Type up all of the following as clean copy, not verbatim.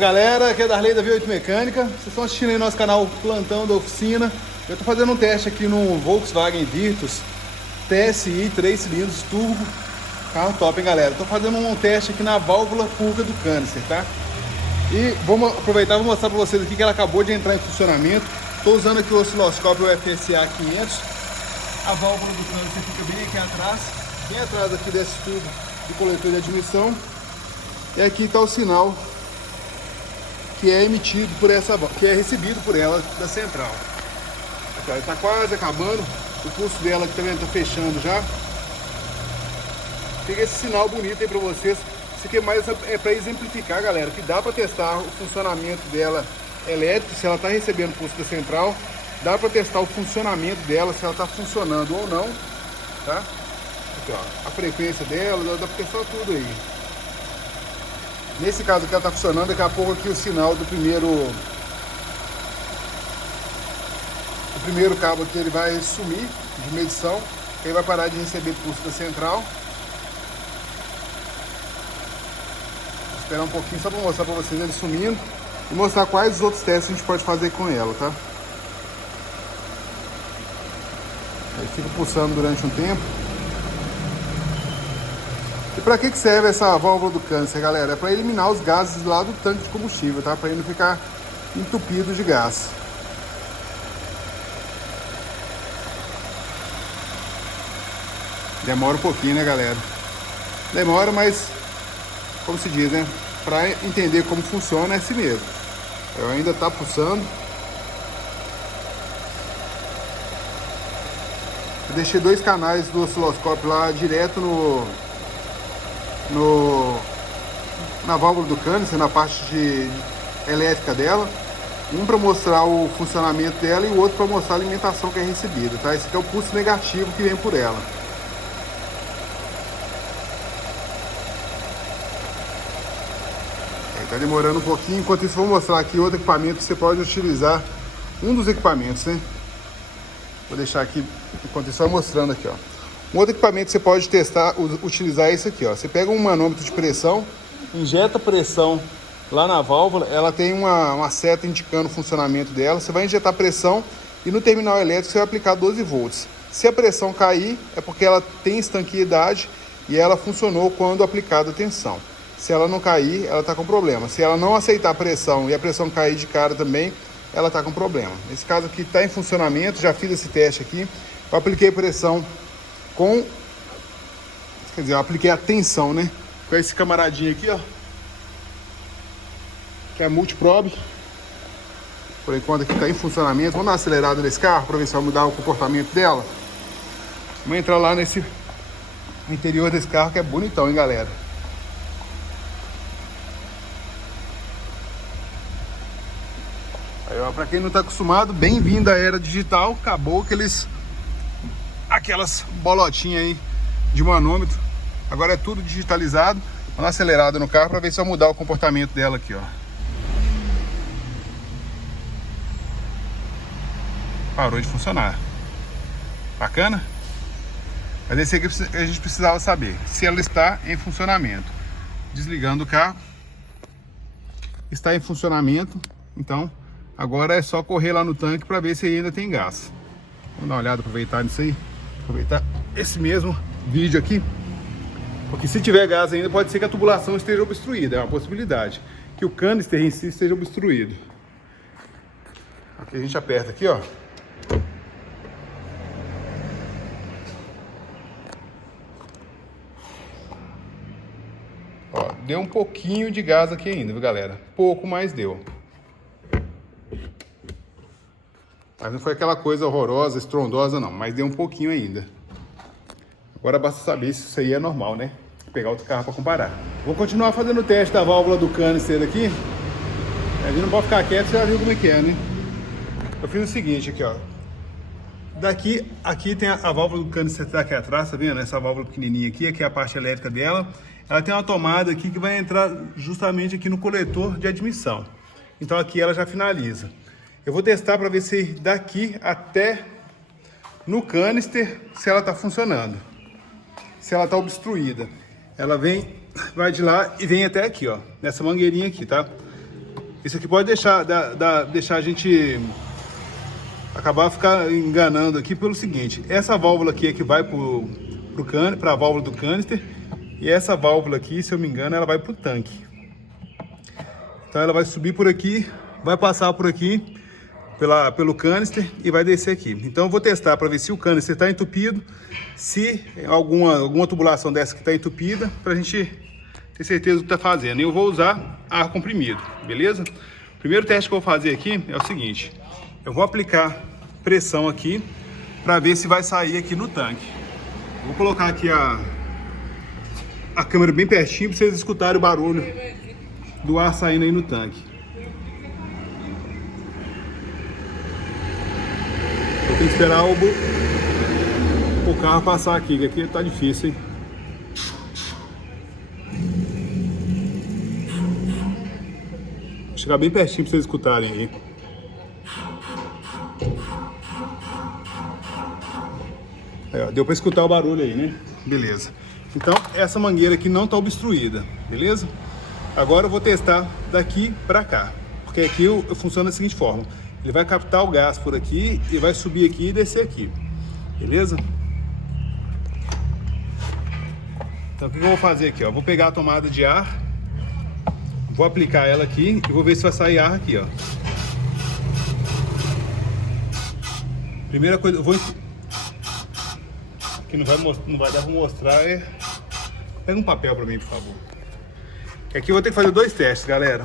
Beleza, galera? Aqui é Darley da V8 Mecânica. Vocês estão assistindo aí nosso canal Plantão da Oficina. Eu estou fazendo um teste aqui no Volkswagen Virtus TSI 3 cilindros turbo. Carro top, hein, galera? Estou fazendo um teste aqui na válvula pública do canister, tá? E vamos aproveitar e vou mostrar para vocês aqui que ela acabou de entrar em funcionamento. Estou usando aqui o osciloscópio FSA 500. A válvula do canister fica bem aqui atrás, bem atrás aqui desse tubo de coletor de admissão. E aqui está o sinal que é emitido por essa, que é recebido por ela da central. Aqui, está quase acabando, o pulso dela aqui também está fechando já. Fica esse sinal bonito aí para vocês. Isso aqui é mais para exemplificar, galera, que dá para testar o funcionamento dela elétrico, se ela está recebendo pulso da central. Dá para testar o funcionamento dela, se ela está funcionando ou não, tá? Aqui, ó, a frequência dela, dá para testar tudo aí. Nesse caso aqui ela está funcionando, daqui a pouco aqui o sinal do primeiro cabo aqui ele vai sumir de medição, que aí vai parar de receber pulso da central. Vou esperar um pouquinho só para mostrar para vocês ele sumindo e mostrar quais os outros testes a gente pode fazer com ela, tá? Ele fica pulsando durante um tempo. E para que serve essa válvula do câncer, galera? É para eliminar os gases lá do tanque de combustível, tá? Para ele não ficar entupido de gás. Demora um pouquinho, né, galera? Demora, mas, como se diz, né? Para entender como funciona é assim mesmo. Eu ainda tá pulsando. Eu deixei dois canais do osciloscópio lá direto na válvula do canister, na parte elétrica dela. Um para mostrar o funcionamento dela e o outro para mostrar a alimentação que é recebida, tá? Esse aqui é o pulso negativo que vem por ela. Tá demorando um pouquinho. Enquanto isso, vou mostrar aqui outro equipamento que você pode utilizar. Um dos equipamentos, né? Vou deixar aqui, enquanto isso, vai mostrando aqui, ó. Um outro equipamento que você pode testar, utilizar é esse aqui, ó. Você pega um manômetro de pressão, injeta pressão lá na válvula, ela tem uma seta indicando o funcionamento dela. Você vai injetar pressão e no terminal elétrico você vai aplicar 12 volts. Se a pressão cair, é porque ela tem estanqueidade e ela funcionou quando aplicada a tensão. Se ela não cair, ela está com problema. Se ela não aceitar a pressão e a pressão cair de cara também, ela está com problema. Nesse caso aqui está em funcionamento, já fiz esse teste aqui. Eu apliquei pressão quer dizer, eu apliquei a tensão, né? Com esse camaradinho aqui, ó. Que é a Multiprobe. Por enquanto aqui está em funcionamento. Vamos dar uma acelerada nesse carro para ver se vai mudar o comportamento dela. Vamos entrar lá nesse interior desse carro que é bonitão, hein, galera? Para quem não está acostumado, bem-vindo à era digital. Acabou aquelas bolotinhas aí de manômetro. Agora é tudo digitalizado. Vou dar uma acelerada no carro para ver se vai mudar o comportamento dela aqui, ó. Parou de funcionar. Bacana? Mas esse aqui a gente precisava saber se ela está em funcionamento. Desligando o carro. Está em funcionamento. Então agora é só correr lá no tanque para ver se ainda tem gás. Vamos dar uma olhada, aproveitar nisso aí. Aproveitar esse mesmo vídeo aqui. Porque se tiver gás ainda, pode ser que a tubulação esteja obstruída. É uma possibilidade. Que o canister em si esteja obstruído. Aqui a gente aperta aqui, ó. Ó, deu um pouquinho de gás aqui ainda, viu, galera? Pouco, mas deu. Mas não foi aquela coisa horrorosa, estrondosa não, mas deu um pouquinho ainda. Agora basta saber se isso aí é normal, né? Vou pegar outro carro para comparar. Vou continuar fazendo o teste da válvula do canister aqui. A gente não pode ficar quieto, você já viu como é que é, né? Eu fiz o seguinte aqui, ó. Aqui tem a válvula do canister que tá aqui atrás, tá vendo? Essa válvula pequenininha aqui é a parte elétrica dela. Ela tem uma tomada aqui que vai entrar justamente aqui no coletor de admissão. Então aqui ela já finaliza. Eu vou testar para ver se daqui até no canister, se ela está funcionando. Se ela está obstruída. Ela vai de lá e vem até aqui, ó. Nessa mangueirinha aqui, tá? Isso aqui pode deixar a gente ficar enganando aqui pelo seguinte: essa válvula aqui é que vai para a válvula do canister, e essa válvula aqui, se eu me engano, ela vai para o tanque. Então ela vai subir por aqui, vai passar por aqui pelo canister e vai descer aqui. Então eu vou testar para ver se o canister está entupido, se alguma tubulação dessa que está entupida, para a gente ter certeza do que está fazendo. E eu vou usar ar comprimido, beleza? O primeiro teste que eu vou fazer aqui é o seguinte: eu vou aplicar pressão aqui para ver se vai sair aqui no tanque. Vou colocar aqui a câmera bem pertinho para vocês escutarem o barulho do ar saindo aí no tanque. Eu tenho que esperar o carro passar aqui, que aqui tá difícil, hein? Vou chegar bem pertinho para vocês escutarem aí. Aí, ó, deu para escutar o barulho aí, né? Beleza. Então, essa mangueira aqui não está obstruída, beleza? Agora eu vou testar daqui para cá, porque aqui funciona da seguinte forma: ele vai captar o gás por aqui e vai subir aqui e descer aqui, beleza? Então o que eu vou fazer aqui, ó? Vou pegar a tomada de ar, vou aplicar ela aqui e vou ver se vai sair ar aqui, ó. Primeira coisa, eu vou... que não vai dar para mostrar é... Pega um papel para mim, por favor. Aqui eu vou ter que fazer dois testes, galera.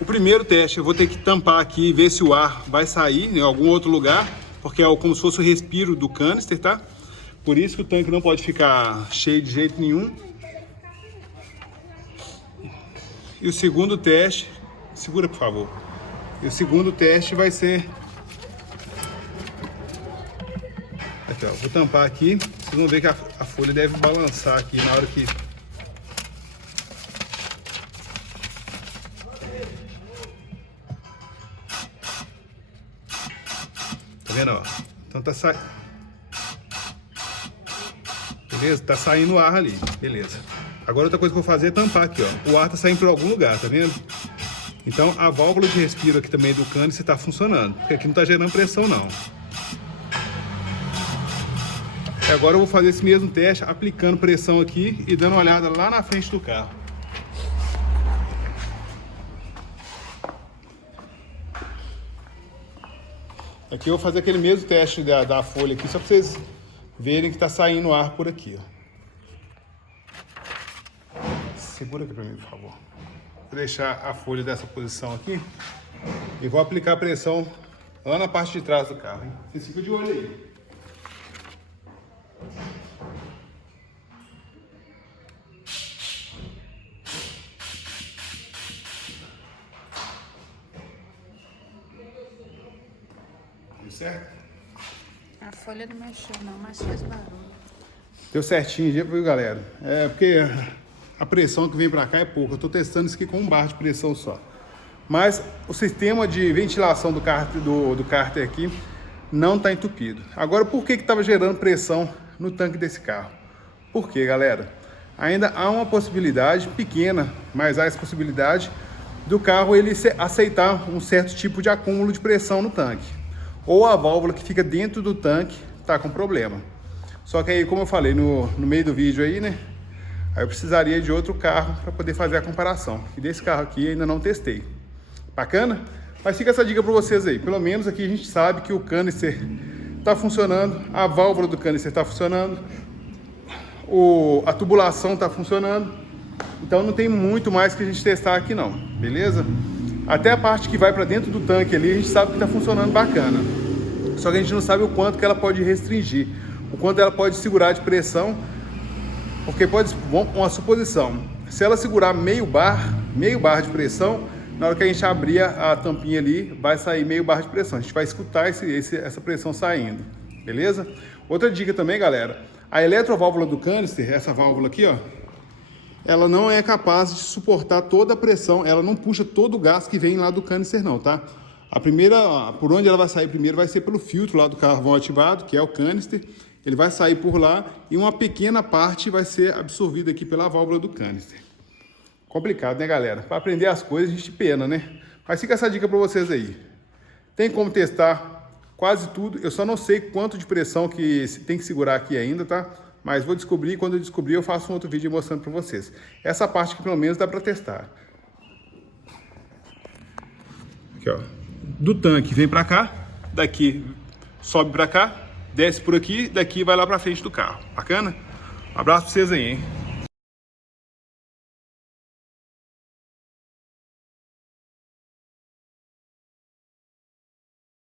O primeiro teste eu vou ter que tampar aqui e ver se o ar vai sair em algum outro lugar, porque é como se fosse o respiro do canister, tá? Por isso que o tanque não pode ficar cheio de jeito nenhum. E o segundo teste, segura por favor. E o segundo teste vai ser... Aqui, ó, vou tampar aqui. Vocês vão ver que a folha deve balançar aqui na hora que... Tá vendo, ó? Então tá saindo. Beleza? Tá saindo o ar ali. Beleza. Agora outra coisa que eu vou fazer é tampar aqui, ó. O ar tá saindo por algum lugar, tá vendo? Então a válvula de respiro aqui também do canister tá funcionando, porque aqui não tá gerando pressão não. E agora eu vou fazer esse mesmo teste aplicando pressão aqui e dando uma olhada lá na frente do carro. Aqui eu vou fazer aquele mesmo teste da folha aqui, só para vocês verem que está saindo ar por aqui, ó. Segura aqui para mim, por favor. Vou deixar a folha dessa posição aqui e vou aplicar a pressão lá na parte de trás do carro, hein? Vocês ficam de olho aí. Certo? A folha não mexeu não, mas fez barulho. Deu certinho, viu, galera? É porque a pressão que vem pra cá é pouca. Eu tô testando isso aqui com um bar de pressão só. Mas o sistema de ventilação do cárter aqui não tá entupido. Agora, por que tava gerando pressão no tanque desse carro? Por quê, galera? Ainda há uma possibilidade pequena, mas há essa possibilidade do carro ele aceitar um certo tipo de acúmulo de pressão no tanque. Ou a válvula que fica dentro do tanque tá com problema. Só que aí, como eu falei no meio do vídeo aí, né? Aí eu precisaria de outro carro para poder fazer a comparação. E desse carro aqui ainda não testei. Bacana? Mas fica essa dica para vocês aí. Pelo menos aqui a gente sabe que o canister tá funcionando, a válvula do canister tá funcionando, a tubulação tá funcionando. Então não tem muito mais que a gente testar aqui não, beleza? Até a parte que vai para dentro do tanque ali, a gente sabe que está funcionando bacana. Só que a gente não sabe o quanto que ela pode restringir, o quanto ela pode segurar de pressão, porque pode, uma suposição, se ela segurar meio bar de pressão, na hora que a gente abrir a tampinha ali, vai sair meio bar de pressão. A gente vai escutar essa pressão saindo, beleza? Outra dica também, galera, a eletroválvula do canister, essa válvula aqui, ó, ela não é capaz de suportar toda a pressão, ela não puxa todo o gás que vem lá do canister não, tá? A primeira, por onde ela vai sair primeiro vai ser pelo filtro lá do carvão ativado, que é o canister. Ele vai sair por lá e uma pequena parte vai ser absorvida aqui pela válvula do canister. Complicado, né, galera? Para aprender as coisas a gente pena, né? Mas fica essa dica para vocês aí. Tem como testar quase tudo. Eu só não sei quanto de pressão que tem que segurar aqui ainda, tá? Mas vou descobrir. Quando eu descobrir, eu faço um outro vídeo mostrando para vocês. Essa parte aqui, pelo menos, dá para testar. Aqui, ó. Do tanque vem para cá. Daqui sobe para cá. Desce por aqui. Daqui vai lá para frente do carro. Bacana? Um abraço para vocês aí, hein?